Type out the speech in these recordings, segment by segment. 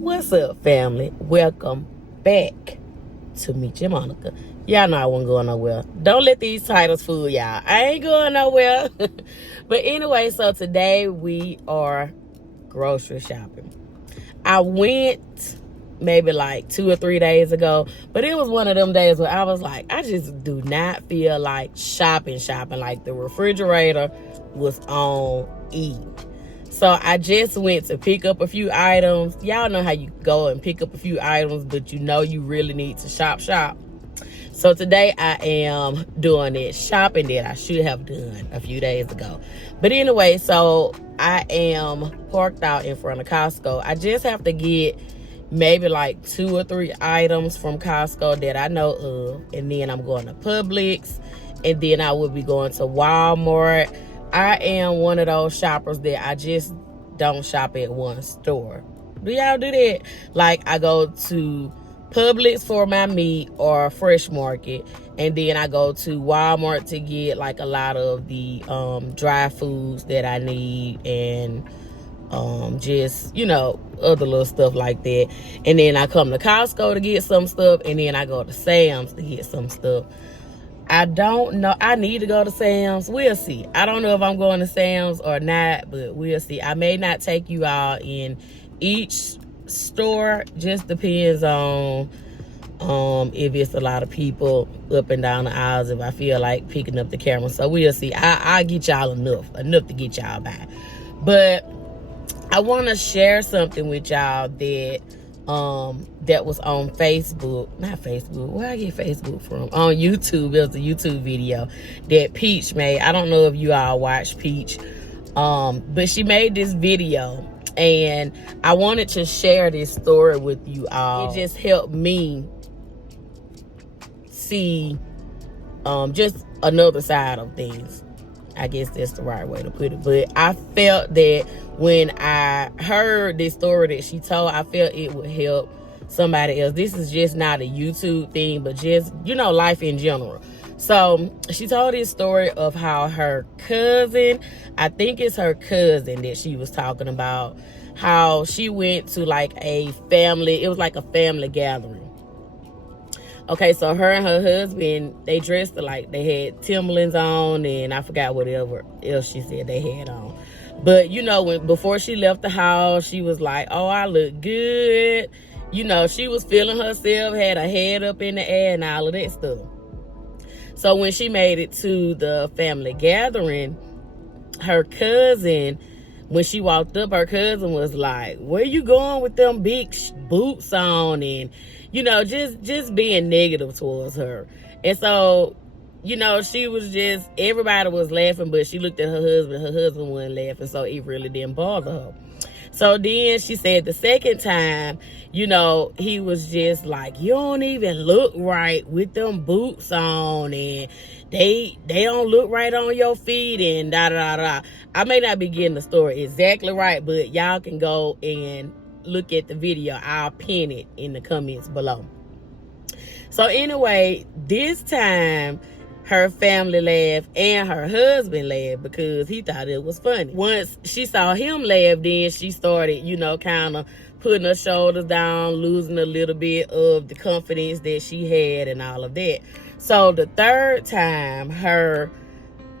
What's up, family? Welcome back to Meech and Monica. Y'all know I wasn't going nowhere. Don't let these titles fool y'all. I ain't going nowhere. But anyway, so today we are grocery shopping. I went maybe like 2 or 3 days ago, but it was one of them days where I was like, I just do not feel like shopping. Like the refrigerator was on E. So I just went to pick up a few items. Y'all know how you go and pick up a few items, but you know you really need to shop. So today I am doing that shopping that I should have done a few days ago. But anyway, so I am parked out in front of Costco. I just have to get maybe like 2 or 3 items from Costco that I know of. And then I'm going to Publix. And then I will be going to Walmart. I am one of those shoppers that I just don't shop at one store. Do y'all do that? Like, I go to Publix for my meat or Fresh Market, and then I go to Walmart to get like a lot of the dry foods that I need, and just, you know, other little stuff like that. And then I come to Costco to get some stuff, and then I go to Sam's to get some stuff. I don't know. I need to go to Sam's. We'll see. I don't know if I'm going to Sam's or not, but we'll see. I may not take you all in each store. Just depends on if it's a lot of people up and down the aisles, if I feel like picking up the camera. So we'll see. I'll get y'all enough to get y'all by. But I want to share something with y'all that was on Facebook. Not Facebook. Where I get Facebook from? On YouTube. It was a YouTube video that Peach made. I don't know if you all watch Peach. But she made this video, and I wanted to share this story with you all. It just helped me see just another side of things. I guess that's the right way to put it. But I felt that when I heard this story that she told, I felt it would help somebody else. This is just not a YouTube thing, but just, you know, life in general. So she told this story of how her cousin, I think it's her cousin that she was talking about, how she went to like a family, it was like a family gathering. Okay, so her and her husband, they dressed like they had Timberlands on, and I forgot whatever else she said they had on. But, you know, before she left the house, she was like, oh, I look good. You know, she was feeling herself, had her head up in the air and all of that stuff. So when she made it to the family gathering, her cousin, when she walked up, her cousin was like, where you going with them big boots on? And, you know, just being negative towards her. And so, you know, she was just, everybody was laughing, but she looked at her husband wasn't laughing, so it really didn't bother her. So then she said the second time, you know, he was just like, you don't even look right with them boots on, and they don't look right on your feet, and da-da-da-da. I may not be getting the story exactly right, but y'all can go and look at the video. I'll pin it in the comments below. So anyway, this time her family laughed and her husband laughed because he thought it was funny. Once she saw him laugh, then she started, you know, kind of putting her shoulders down, losing a little bit of the confidence that she had and all of that. So the third time, her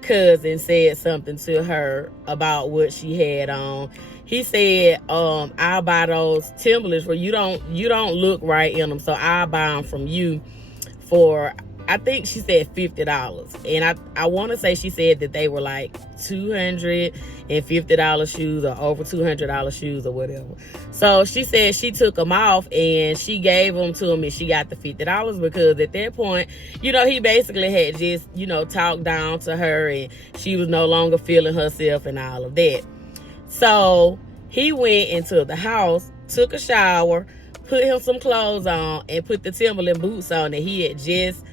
cousin said something to her about what she had on. He said, I'll buy those Timberlands for you. You don't look right in them, so I'll buy them from you for, I think she said $50. And I want to say she said that they were like $250 shoes or over $200 shoes or whatever. So she said she took them off and she gave them to him, and she got the $50 because at that point, you know, he basically had just, you know, talked down to her, and she was no longer feeling herself and all of that. So he went into the house, took a shower, put him some clothes on, and put the Timberland boots on that he had just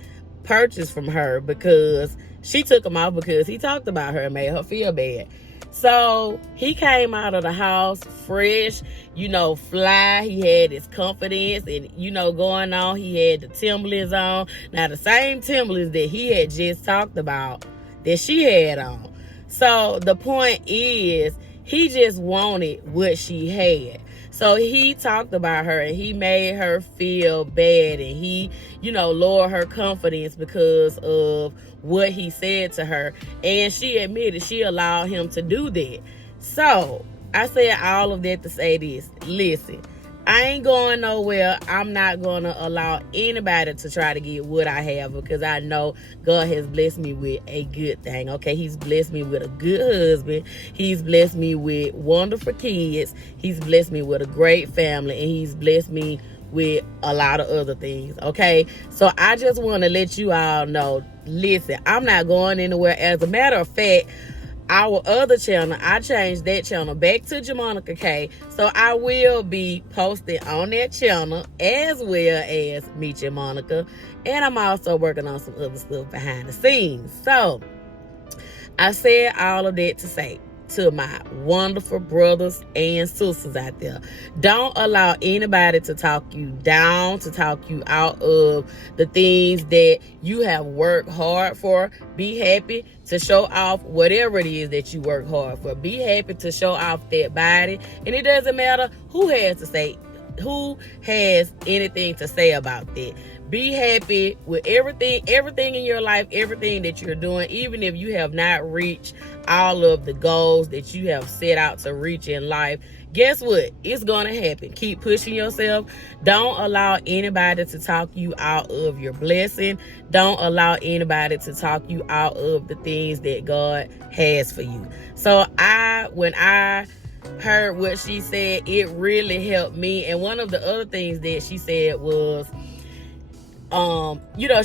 purchased from her, because she took them off because he talked about her and made her feel bad. So he came out of the house fresh, you know, fly. He had his confidence and, you know, going on. He had the Timberlands on. Now, the same Timberlands that he had just talked about that she had on. So the point is, he just wanted what she had. So he talked about her and he made her feel bad, and he, lowered her confidence because of what he said to her. And she admitted she allowed him to do that. So I said all of that to say this. Listen, I ain't going nowhere. I'm not going to allow anybody to try to get what I have, because I know God has blessed me with a good thing, okay? He's blessed me with a good husband. He's blessed me with wonderful kids. He's blessed me with a great family, and he's blessed me with a lot of other things, okay? So I just want to let you all know, listen, I'm not going anywhere. As a matter of fact, our other channel, I changed that channel back to Jamonica K. So I will be posting on that channel as well as Meech and Monica. And I'm also working on some other stuff behind the scenes. So I said all of that to say to my wonderful brothers and sisters out there, don't allow anybody to talk you down, to talk you out of the things that you have worked hard for. Be happy to show off whatever it is that you work hard for. Be happy to show off that body, and it doesn't matter who has anything to say about that. Be happy with everything in your life, everything that you're doing, even if you have not reached all of the goals that you have set out to reach in life. Guess what? It's going to happen. Keep pushing yourself. Don't allow anybody to talk you out of your blessing. Don't allow anybody to talk you out of the things that God has for you. So when I heard what she said, it really helped me. And one of the other things that she said was,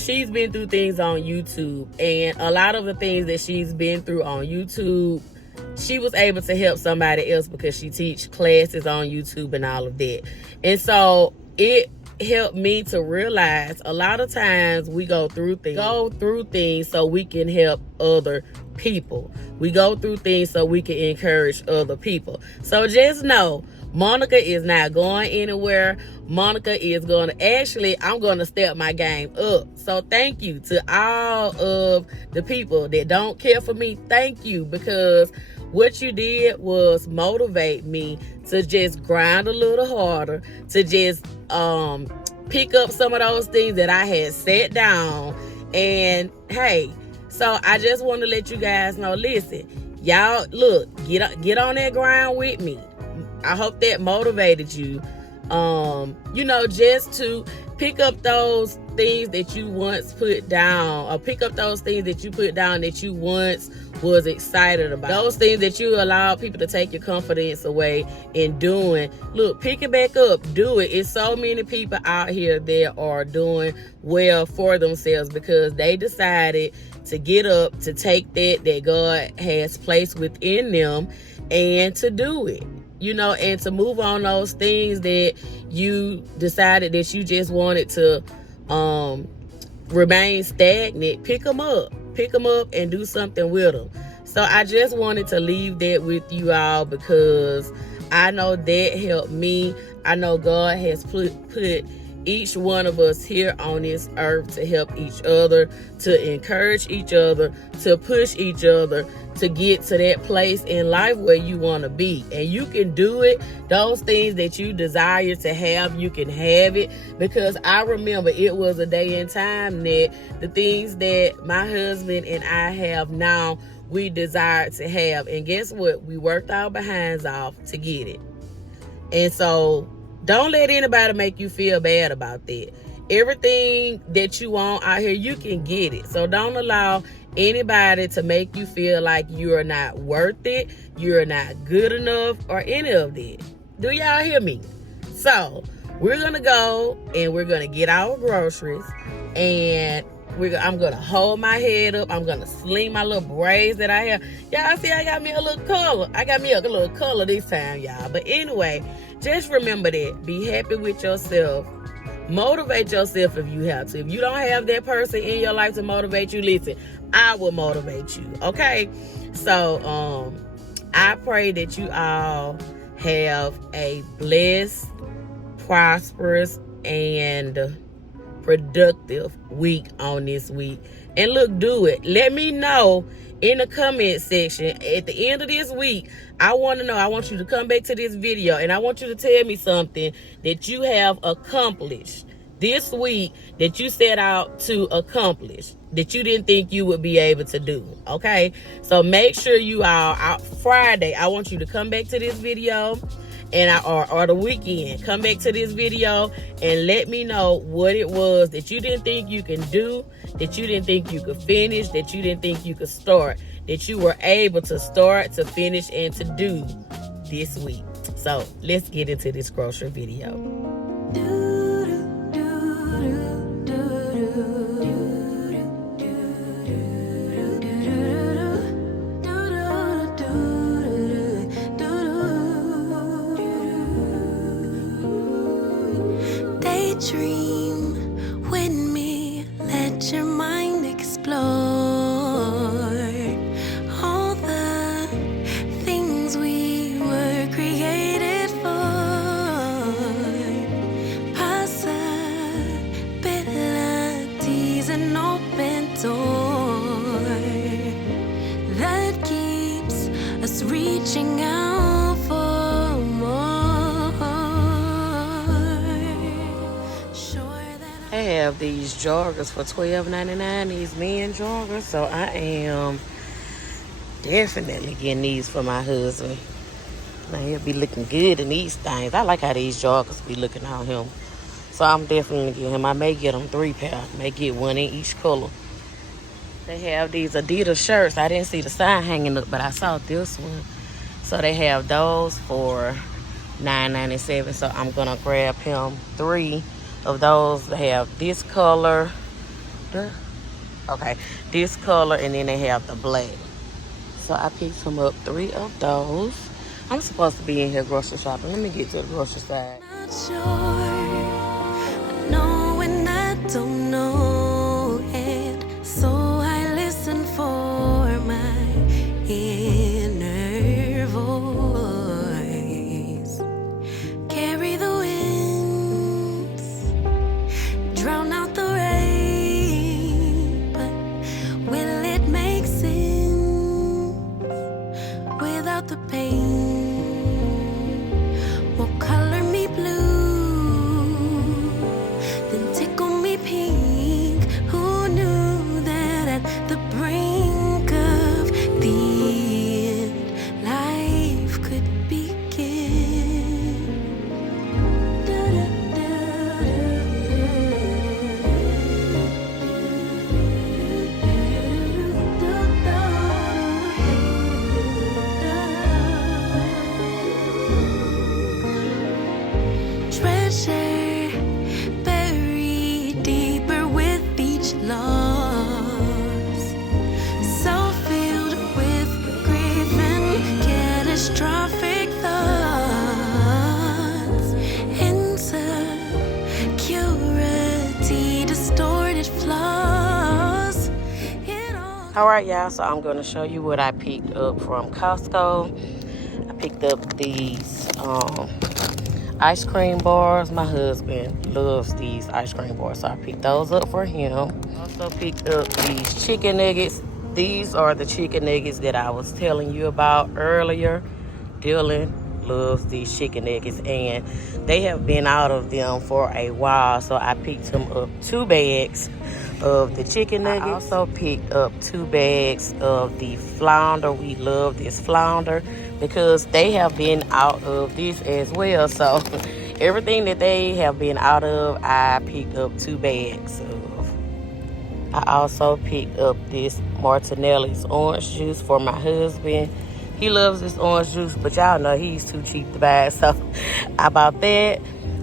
she's been through things on YouTube, and a lot of the things that she's been through on YouTube, she was able to help somebody else because she teach classes on YouTube and all of that. And so it helped me to realize a lot of times we go through things so we can help other people. We go through things so we can encourage other people. So just know, Monica is not going anywhere. Monica is going to, I'm going to step my game up. So thank you to all of the people that don't care for me. Thank you, because what you did was motivate me to just grind a little harder, to just pick up some of those things that I had set down. And hey, so I just want to let you guys know, listen, y'all, look, get on that grind with me. I hope that motivated you, just to pick up those things that you once put down, or pick up those things that you put down that you once was excited about. Those things that you allow people to take your confidence away in doing. Look, pick it back up. Do it. It's so many people out here that are doing well for themselves because they decided to get up, to take that God has placed within them, and to do it. And to move on those things that you decided that you just wanted to remain stagnant. Pick them up and do something with them. So I just wanted to leave that with you all, because I know that helped me. I know God has put each one of us here on this earth to help each other, to encourage each other, to push each other to get to that place in life where you want to be. And you can do it. Those things that you desire to have, you can have it. Because I remember it was a day in time that the things that my husband and I have now, we desired to have. And guess what? We worked our behinds off to get it. And so don't let anybody make you feel bad about that. Everything that you want out here, you can get it. So don't allow anybody to make you feel like you're not worth it, you're not good enough, or any of that. Do y'all hear me? So we're gonna go and we're gonna get our groceries, and I'm gonna hold my head up. I'm gonna sling my little braids that I have. Y'all see, I got me a little color. I got me a little color this time, y'all. But anyway, just remember that. Be happy with yourself. Motivate yourself if you have to. If you don't have that person in your life to motivate you, listen, I will motivate you, okay? So I pray that you all have a blessed, prosperous, and productive week on this week. And look, do it. Let me know in the comment section at the end of this week. I want to know. I want you to come back to this video and I want you to tell me something that you have accomplished this week, that you set out to accomplish, that you didn't think you would be able to do. Okay, so make sure you are out Friday. I want you to come back to this video, and or the weekend, come back to this video and let me know what it was that you didn't think you can do, that you didn't think you could finish, that you didn't think you could start, that you were able to start, to finish, and to do this week. So let's get into this grocery video. Dream with me, let your mind explore all the things we were created for. Possibilities, an open door that keeps us reaching out for more. I have these joggers for $12.99, these men joggers. So I am definitely getting these for my husband. Now he'll be looking good in these things. I like how these joggers be looking on him. So I'm definitely getting him. I may get them 3 pair. May get one in each color. They have these Adidas shirts. I didn't see the sign hanging up, but I saw this one. So they have those for $9.97. So I'm gonna grab him 3 of those. They have this color, this color, and then they have the black. So I picked him up 3 of those. I'm supposed to be in here grocery shopping. Let me get to the grocery side. Not sure, I know and I don't know, and so I listen for my inner voice. Carry the drown out the rain, but will it make sense without the pain? Won't color me blue, then tickle me pink. Who knew that at the brink of the end, life could begin? Treasure buried deeper with each loss, so filled with grief and catastrophic thoughts, insecurity, distorted flaws. All right, y'all, so I'm going to show you what I picked up from Costco. I picked up these ice cream bars. My husband loves these ice cream bars, so I picked those up for him. Also picked up these chicken nuggets. These are the chicken nuggets that I was telling you about earlier. Dylan loves these chicken nuggets, and they have been out of them for a while, so I picked him up 2 bags of the chicken nuggets. I also picked up 2 bags of the flounder. We love this flounder because they have been out of this as well. So everything that they have been out of, I picked up 2 bags of. I also picked up this Martinelli's orange juice for my husband. He loves this orange juice, but y'all know he's too cheap to buy, so I bought that.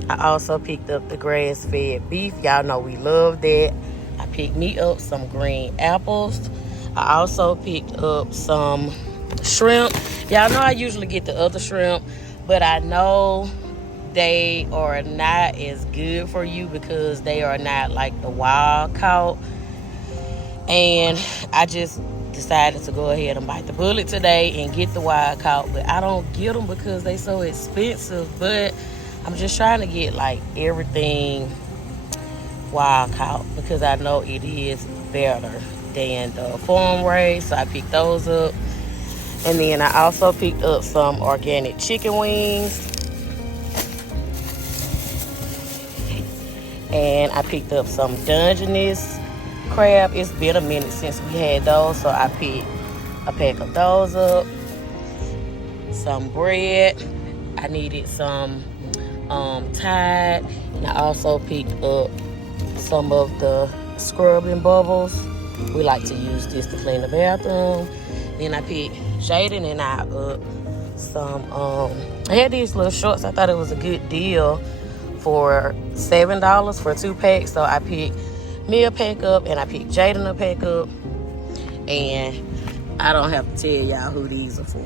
I also picked up the grass-fed beef. Y'all know we love that. I picked me up some green apples. I also picked up some shrimp. Y'all know I usually get the other shrimp, but I know they are not as good for you because they are not like the wild caught. And I just decided to go ahead and bite the bullet today and get the wild caught. But I don't get them because they so expensive. But I'm just trying to get like everything Wild Caught because I know it is better than the farm raised. So I picked those up. And then I also picked up some organic chicken wings. And I picked up some Dungeness crab. It's been a minute since we had those, so I picked a pack of those up. Some bread. I needed some Tide. And I also picked up some of the scrubbing bubbles. We like to use this to clean the bathroom. Then I picked Jaden and I up some, I had these little shorts. I thought it was a good deal for $7 for 2 packs. So I picked me a pack up and I picked Jaden a pack up. And I don't have to tell y'all who these are for.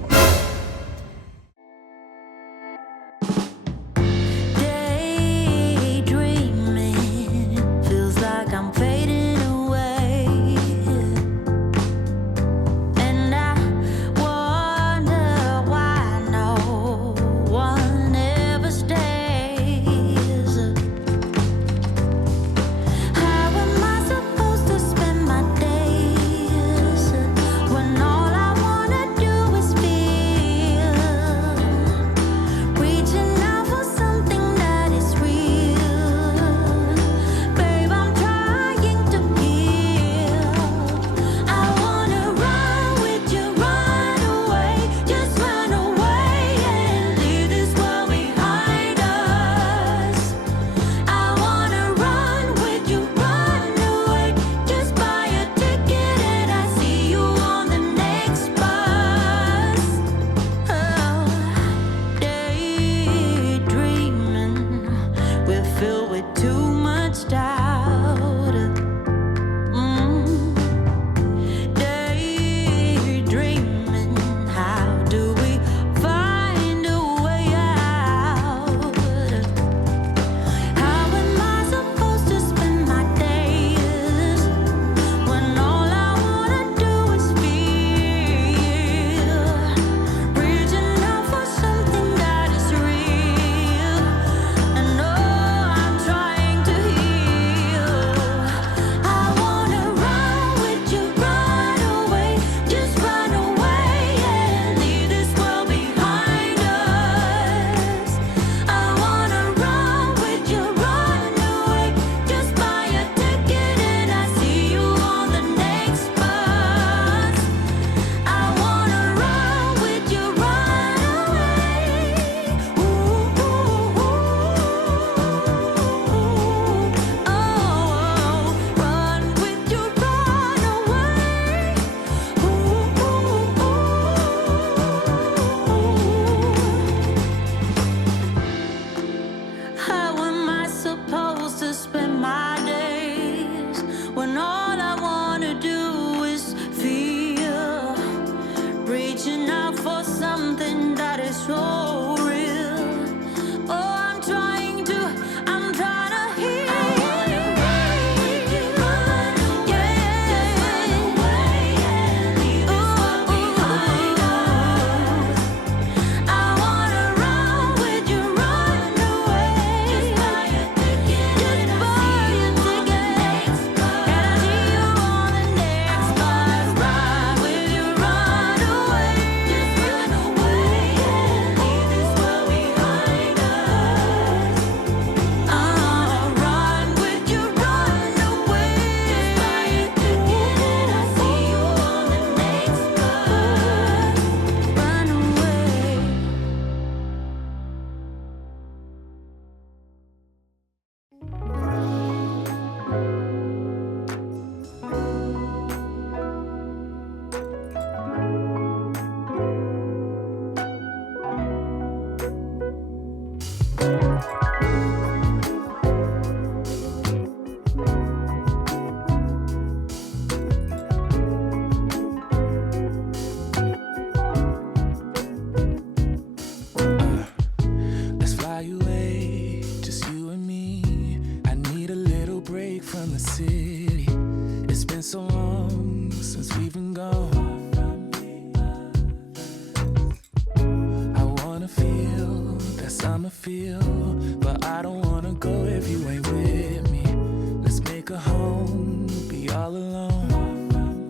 make a home, be all alone.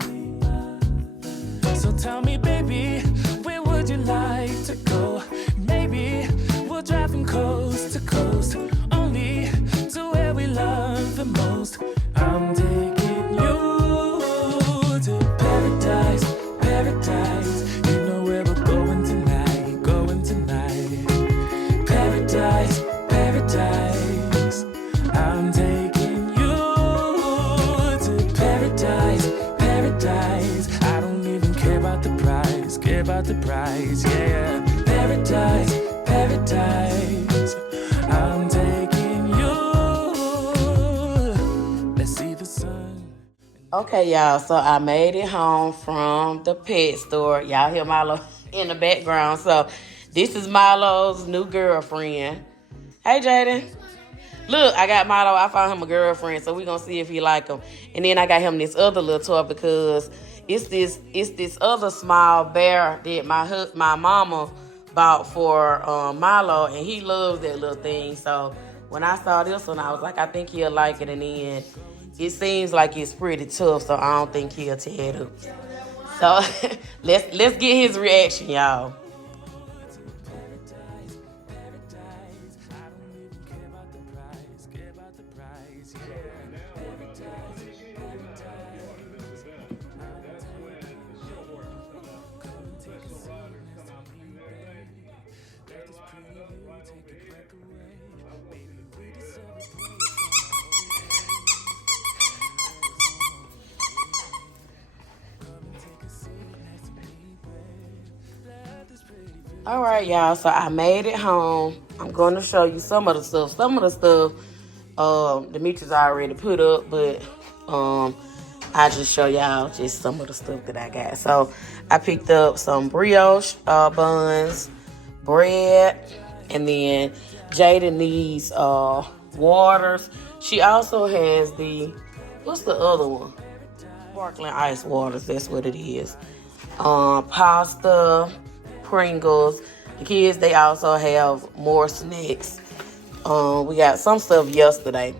So tell me, baby, where would you like to go? Maybe we'll drive from coast to coast, only to where we love the most. I'm taking you to paradise, paradise. You know where we're going tonight, going tonight. Paradise, paradise. I'm taking you to paradise, paradise. I don't even care about the price, yeah. Paradise, paradise. I'm taking you. Let's see the sun. Okay, y'all, so I made it home from the pet store. Y'all hear Milo in the background. So this is Milo's new girlfriend. Hey, Jaden. Look, I got Milo. I found him a girlfriend, so we're going to see if he like him. And then I got him this other little toy because it's this other small bear that my mama bought for Milo, and he loves that little thing. So when I saw this one, I was like, I think he'll like it. And then it seems like it's pretty tough, so I don't think he'll tear it up. So let's get his reaction, y'all. All right, y'all, so I made it home. I'm going to show you some of the stuff. Some of the stuff Demetrius already put up, but I just show y'all just some of the stuff that I got. So I picked up some brioche buns, bread, and then Jada needs waters. She also has what's the other one? Sparkling ice waters, that's what it is. Pasta, Pringles. The kids, they also have more snacks. We got some stuff yesterday.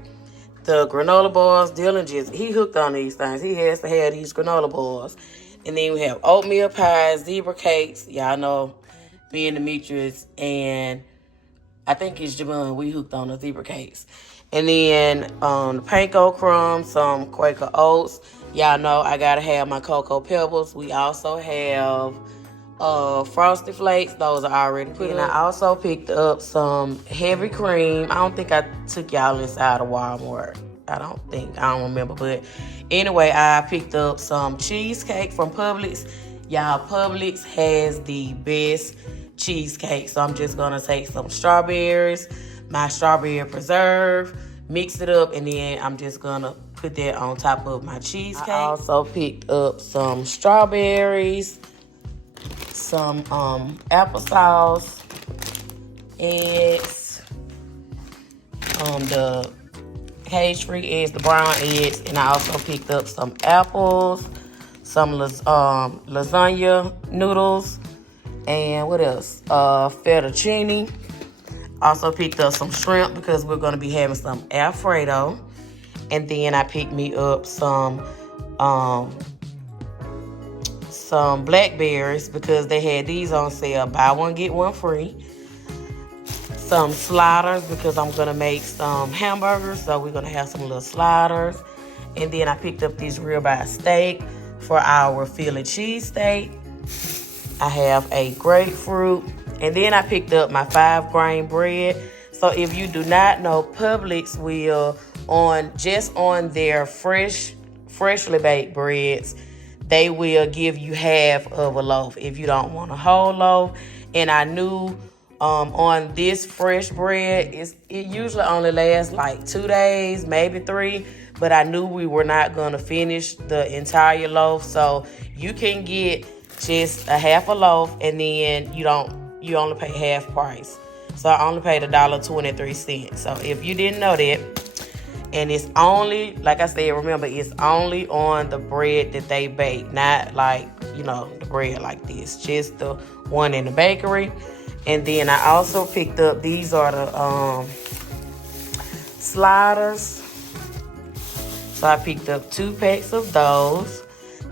The granola bars, Dylan he hooked on these things. He has to have these granola bars. And then we have oatmeal pies, zebra cakes. Y'all know, being Demetrius and I think it's Javon, we hooked on the zebra cakes. And then the panko crumbs, some Quaker oats. Y'all know I gotta have my Cocoa Pebbles. We also have Frosted Flakes. Those are already put in. I also picked up some heavy cream. I don't think I took y'all inside of Walmart. I don't remember. But anyway, I picked up some cheesecake from Publix. Y'all, Publix has the best cheesecake. So I'm just gonna take some strawberries, my strawberry preserve, mix it up, and then I'm just gonna put that on top of my cheesecake. I also picked up some strawberries, some applesauce, eggs, the cage-free eggs, the brown eggs, and I also picked up some apples, some lasagna noodles, and what else? Fettuccine. Also picked up some shrimp because we're going to be having some Alfredo. And then I picked me up some blackberries because they had these on sale. Buy one, get one free. Some sliders because I'm going to make some hamburgers. So we're going to have some little sliders. And then I picked up these ribeye steak for our Philly cheesesteak. I have a grapefruit. And then I picked up my 5-grain bread. So if you do not know, Publix will, on their freshly baked breads, they will give you half of a loaf if you don't want a whole loaf. And I knew on this fresh bread, it usually only lasts like 2 days, maybe 3. But I knew we were not going to finish the entire loaf. So you can get just a half a loaf, and then you only pay half price. So I only paid $1.23. So if you didn't know that, and it's only, like I said, remember, it's only on the bread that they bake, not like, the bread like this, just the one in the bakery. And then I also picked up, these are the sliders. So I picked up 2 packs of those.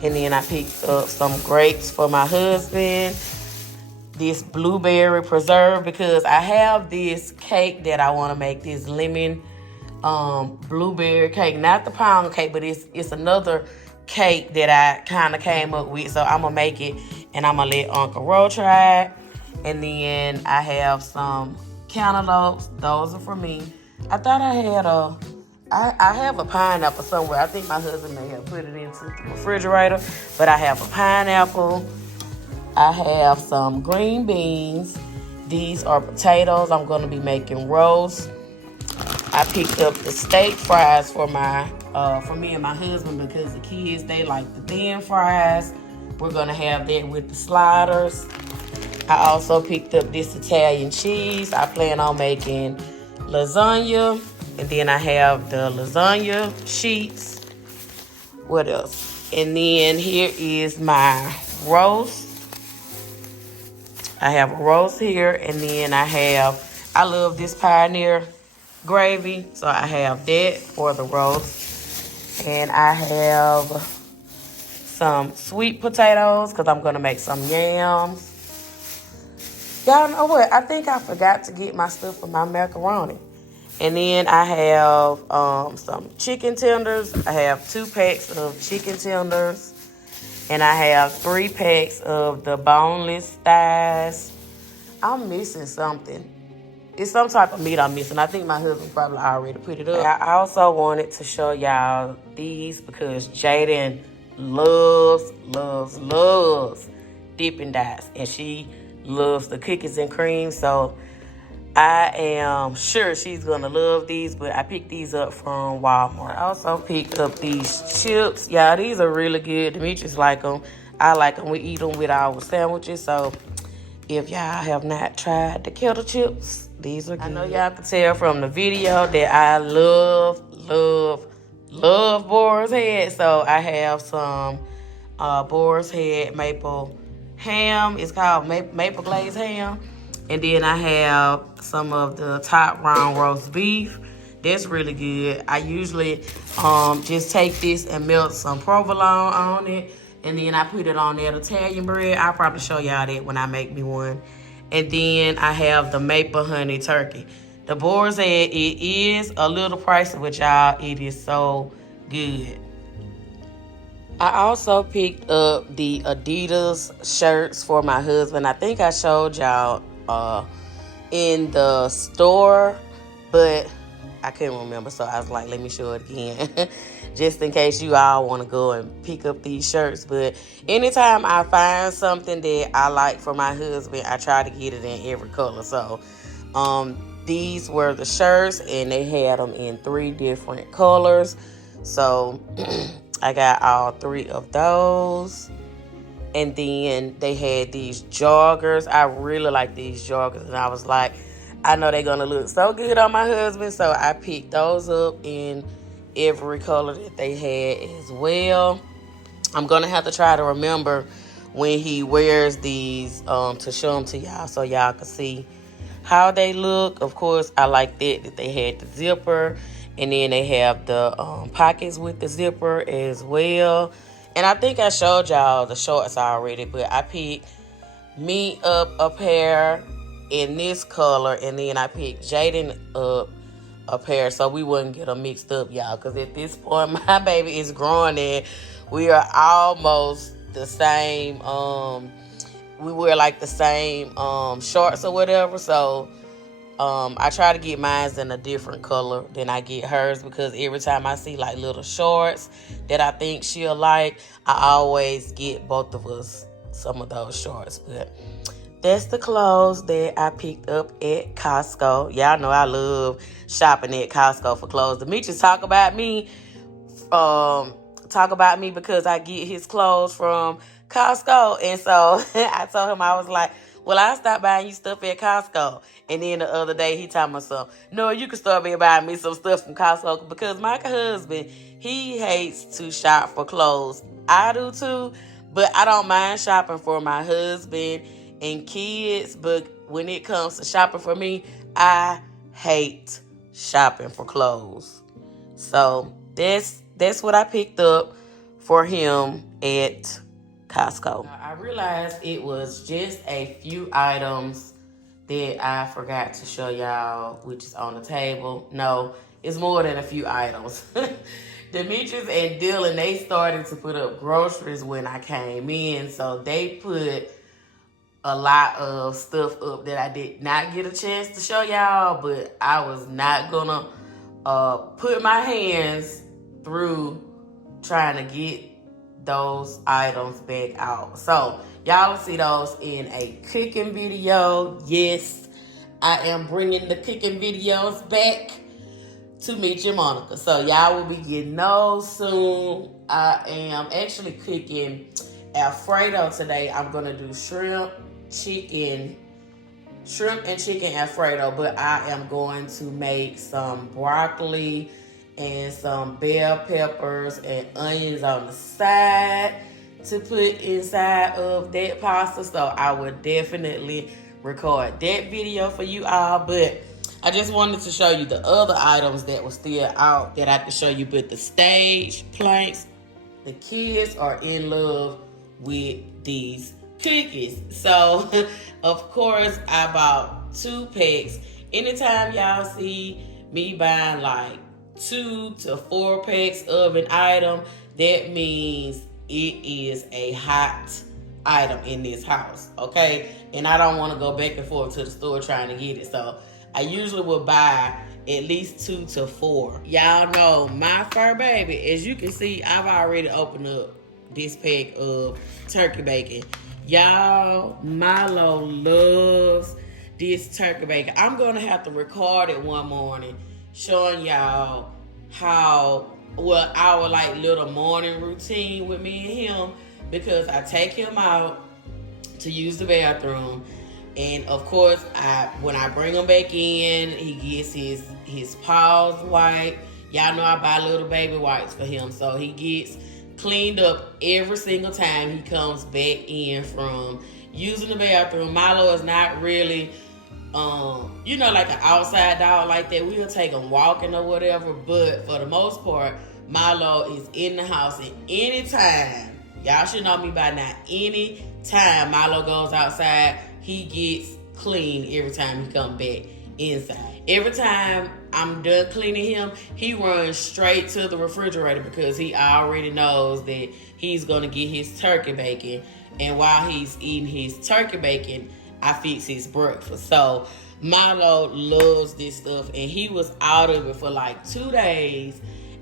And then I picked up some grapes for my husband. This blueberry preserve, because I have this cake that I want to make, this lemon blueberry cake. Not the pound cake, but it's another cake that I kind of came up with. So I'm going to make it, and I'm going to let Uncle Ro try it. And then I have some cantaloupes. Those are for me. I thought I had I have a pineapple somewhere. I think my husband may have put it into the refrigerator. But I have a pineapple. I have some green beans. These are potatoes. I'm going to be making roast. I picked up the steak fries for me and my husband, because the kids, they like the thin fries. We're going to have that with the sliders. I also picked up this Italian cheese. I plan on making lasagna. And then I have the lasagna sheets. What else? And then here is my roast. I have a roast here. And then I love this Pioneer gravy. So I have that for the roast. And I have some sweet potatoes, because I'm going to make some yams. Y'all know what? I think I forgot to get my stuff for my macaroni. And then I have some chicken tenders. I have 2 packs of chicken tenders. And I have 3 packs of the boneless thighs. I'm missing something. It's some type of meat I'm missing. I think my husband probably already put it up. I also wanted to show y'all these, because Jaden loves Dippin' Dots. And she loves the cookies and cream. So I am sure she's going to love these. But I picked these up from Walmart. I also picked up these chips. Y'all, these are really good. Demetrius like them. I like them. We eat them with our sandwiches. So if y'all have not tried the Kettle Chips, these are good. I know y'all can tell from the video that I love Boar's Head. So I have some Boar's Head maple ham. It's called maple glazed ham. And then I have some of the top round roast beef. That's really good. I usually just take this and melt some provolone on it. And then I put it on that Italian bread. I'll probably show y'all that when I make me one. And then I have the maple honey turkey. The Boar's Head, it is a little pricey, but y'all, it is so good. I also picked up the Adidas shirts for my husband. I think I showed y'all in the store, but I couldn't remember, so I was like, let me show it again. Just in case you all want to go and pick up these shirts. But anytime I find something that I like for my husband, I try to get it in every color. So these were the shirts, and they had them in 3 different colors. So I got all 3 of those. And then they had these joggers. I really like these joggers. And I was like, I know they're going to look so good on my husband. So I picked those up in every color that they had as well. I'm going to have to try to remember when he wears these to show them to y'all, so y'all can see how they look. Of course, I like that they had the zipper. And then they have the pockets with the zipper as well. And I think I showed y'all the shorts already, but I picked me up a pair in this color, and then I picked Jaden up a pair so we wouldn't get them mixed up, y'all. Because at this point, my baby is growing and we are almost the same. We wear like the same shorts or whatever. So I try to get mine in a different color than I get hers, because every time I see like little shorts that I think she'll like, I always get both of us some of those shorts. But that's the clothes that I picked up at Costco. Y'all know I love shopping at Costco for clothes. Demetrius talk about me because I get his clothes from Costco. And so I told him, I was like, well, I stopped buying you stuff at Costco. And then the other day, he told me something. No, you can start buying me some stuff from Costco, because my husband, he hates to shop for clothes. I do too, but I don't mind shopping for my husband and kids. But when it comes to shopping for me, I hate shopping for clothes. So that's that's what I picked up for him at Costco. I realized it was just a few items that I forgot to show y'all, which is on the table. No, it's more than a few items. Demetrius and Dylan, they started to put up groceries when I came in, so they put a lot of stuff up that I did not get a chance to show y'all, but I was not gonna put my hands through trying to get those items back out. So y'all will see those in a cooking video. Yes, I am bringing the cooking videos back to Meech and Monica. So y'all will be getting those soon. I am actually cooking Alfredo today. I'm gonna do shrimp and chicken Alfredo, but I am going to make some broccoli and some bell peppers and onions on the side to put inside of that pasta. So I would definitely record that video for you all, but I just wanted to show you the other items that were still out that I could show you. But the stage planks, the kids are in love with these cookies. So, of course, I bought 2 packs. Anytime y'all see me buying like 2 to 4 packs of an item, that means it is a hot item in this house, okay? And I don't want to go back and forth to the store trying to get it. So, I usually will buy at least 2 to 4. Y'all know my fur baby. As you can see, I've already opened up this pack of turkey bacon. Y'all, Milo loves this turkey bacon. I'm going to have to record it one morning showing y'all how, well, our like little morning routine with me and him, because I take him out to use the bathroom. And of course, when I bring him back in, he gets his paws wiped. Y'all know I buy little baby wipes for him, so he gets cleaned up every single time he comes back in from using the bathroom. Milo is not really, like an outside dog like that. We'll take him walking or whatever, but for the most part, Milo is in the house. And anytime, y'all should know me by now, anytime Milo goes outside, he gets clean every time he comes back inside. Every time I'm done cleaning him, he runs straight to the refrigerator because he already knows that he's going to get his turkey bacon. And while he's eating his turkey bacon, I fix his breakfast. So Milo loves this stuff, and he was out of it for like 2 days,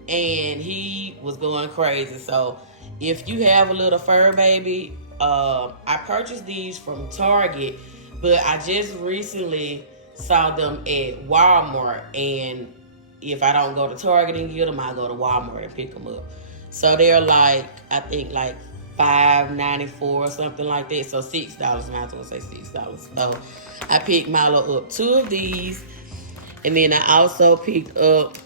and he was going crazy. So if you have a little fur baby, I purchased these from Target, but I just recently saw them at Walmart, and if I don't go to Target and get them, I go to Walmart and pick them up. So they're like, I think like $5.94 or something like that. So $6 now. I was going to say $6. So I picked Milo up 2 of these, and then I also picked up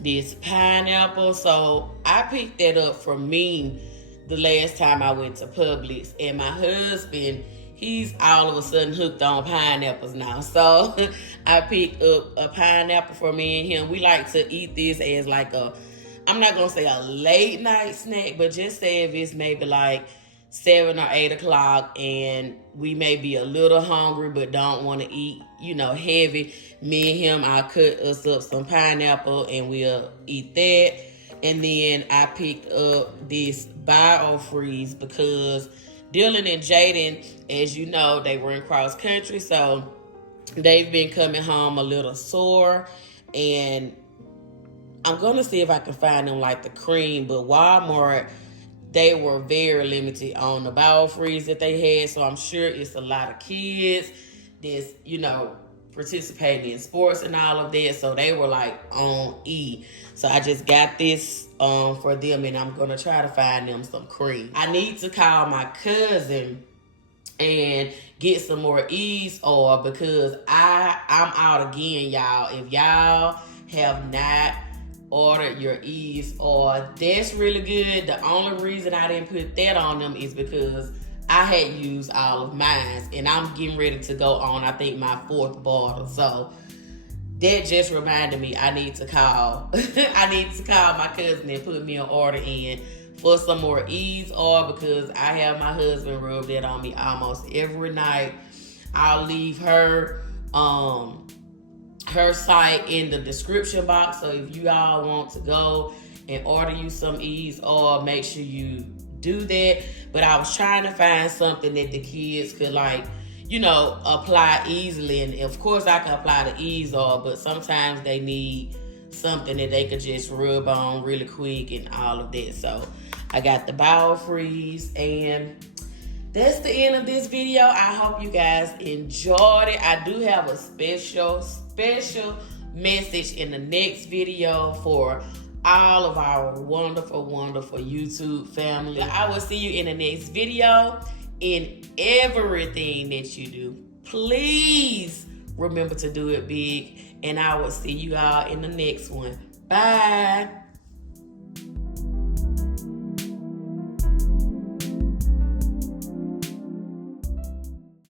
this pineapple. So I picked that up for me the last time I went to Publix, and my husband, he's all of a sudden hooked on pineapples now. So I picked up a pineapple for me and him. We like to eat this as like I'm not going to say a late night snack, but just say if it's maybe like 7 or 8 o'clock and we may be a little hungry but don't want to eat, heavy. Me and him, I'll cut us up some pineapple and we'll eat that. And then I picked up this BioFreeze because Dylan and Jaden, as you know, they were in cross country, so they've been coming home a little sore. And I'm going to see if I can find them like the cream, but Walmart, they were very limited on the BioFreeze that they had, so I'm sure it's a lot of kids that's, participating in sports and all of that, so they were like on E. So I just got this for them, and I'm gonna try to find them some cream. I need to call my cousin and get some more Ease oil because I'm out again, y'all. If y'all have not ordered your Ease oil, that's really good. The only reason I didn't put that on them is because I had used all of mine, and I'm getting ready to go on, I think, my 4th bottle. So that just reminded me I need to call. I need to call my cousin and put me an order in for some more ease oil, because I have my husband rub that on me almost every night. I'll leave her site in the description box, so if you all want to go and order you some ease oil, make sure you do that. But I was trying to find something that the kids could, like, you know, apply easily. And of course I can apply the ease oil, but sometimes they need something that they could just rub on really quick and all of that. So I got the Biofreeze, and that's the end of this video. I hope you guys enjoyed it. I do have a special message in the next video for all of our wonderful YouTube family. I will see you in the next video. In everything that you do, please remember to do it big, and I will see you all in the next one. Bye.